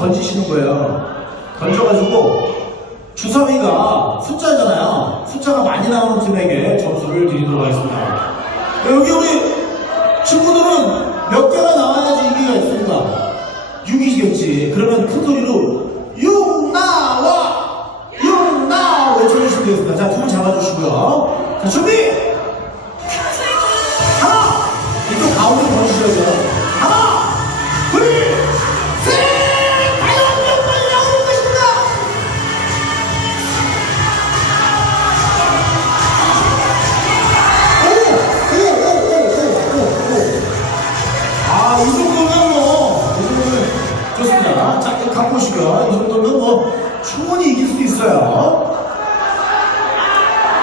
던지시는 거예요. 던져가지고 주사위가 숫자잖아요. 숫자가 많이 나오는 팀에게 점수를 드리도록 하겠습니다. 여기 우리 친구들은 몇 개가 나와야지 이기가 있습니다. 6이겠지. 그러면 큰 소리로 6 나와! 6 나와! 외쳐주시면 되겠습니다. 자, 두 분 잡아주시고요. 자, 준비! 하나! 이쪽 가운데 던지셔야죠. 하나! 둘!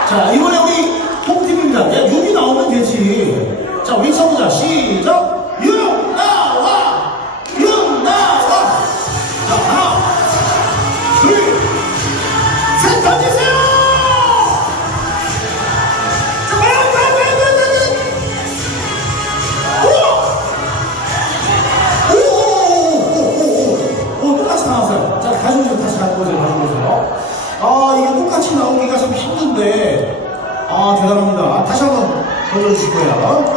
자, 이번에 우리 홈팀입니다. 야, 6이 나오면 되지. 자, 외쳐보자. 시작! 아 대단합니다. 다시 한번 던져주실 거예요.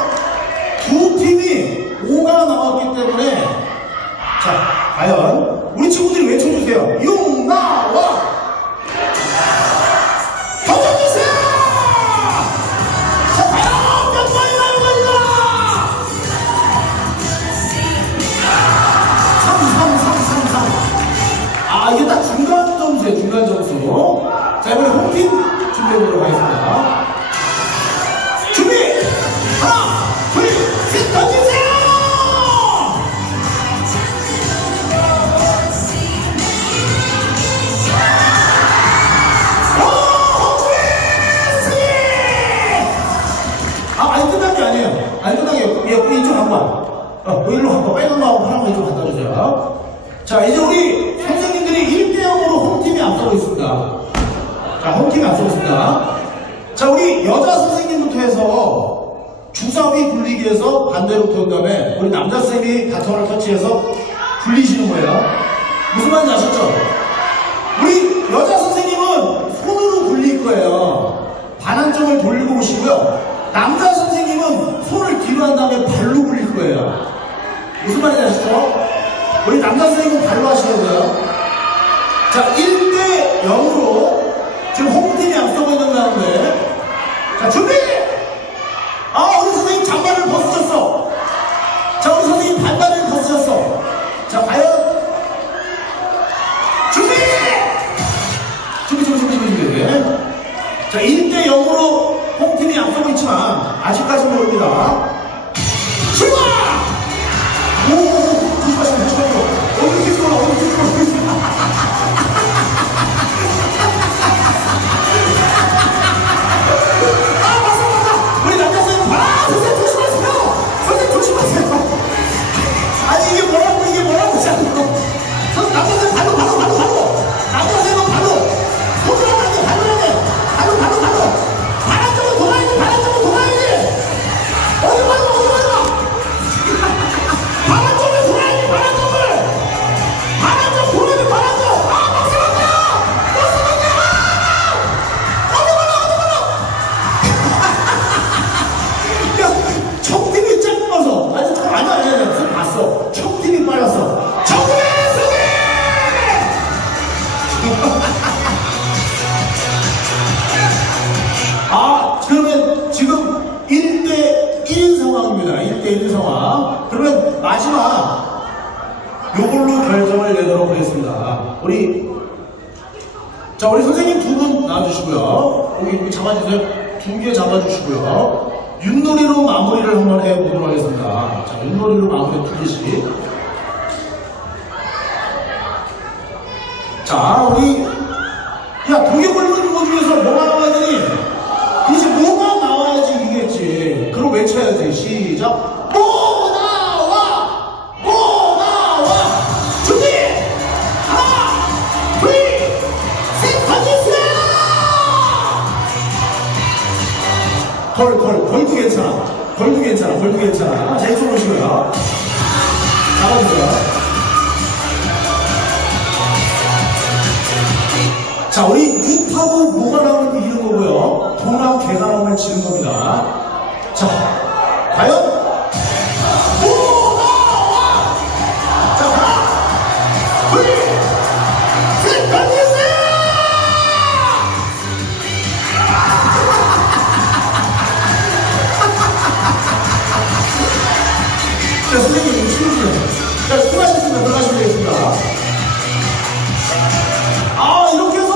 두 팀이 5가 나왔기 때문에 자 과연 우리 친구들이 외쳐주세요. 용 나와 던져주세요. 자 과연 몇 번이 나올 것인가? 3, 3, 3, 3, 3. 아, 이게 딱 중간 점수예요, 중간 점수. 자, 이번에 홈팀 준비해보도록 하겠습니다. 어, 뭐 일로 한 번, 빨간 거하고 파란 거 이쪽 갖다 주세요. 자, 이제 우리 선생님들이 1대0으로 홈팀이 앞서고 있습니다. 자, 홈팀이 앞서고 있습니다. 자, 우리 여자 선생님부터 해서 주사위 굴리기에서 반대로 본 다음에 우리 남자 선생님이 바톤을 터치해서 굴리시는 거예요. 무슨 말인지 아셨죠? 우리 여자 선생님은 손으로 굴릴 거예요. 반환점을 돌리고 오시고요. 남자 선생님은 손을 뒤로 한 다음에 발로 굴릴 거예요. 무슨 말인지 아시죠? 우리 남자 선생님은 발로 하시려고요. 자, 1대 0으로 지금 홈팀이 앞서고 있는 가운데 자, 준비! 아, 우리 선생님 장발을 벗으셨어. 자, 우리 선생님 반발을 벗으셨어. 자, 과연 준비! 준비, 준비, 준비, 준비, 준비. 자, 1대 0으로 홈팀이 앞서고 있지만, 아직까지 모릅니다. 출발! 오, 1대 1인 상황. 그러면 마지막 요걸로 결정을 내도록 하겠습니다. 우리 자, 우리 선생님 두 분 나와주시고요. 여기, 잡아주세요. 두 개 잡아주시고요. 윷놀이로 마무리를 한번 해보도록 하겠습니다. 자, 윷놀이로 마무리 두 개씩. 자, 우리, 야, 두개 걸리고 있는 것 중에서 뭐가 나와야 되니? 그렇지, 뭐가 나와야지 이기겠지. 그럼 외쳐야지. 시작. 모나와 모나와. 준비 하나 둘셋 던지세요. 헐헐 벌도 괜찮아. 벌도 괜찮아 벌도 괜찮아. 자 이쪽으로 오시고요 잡아주세요. 자 우리 이타고 무가 선생님 심지어. 자, 수고하셨습니다. 들어가시면 되겠습니다. 아, 이렇게 해서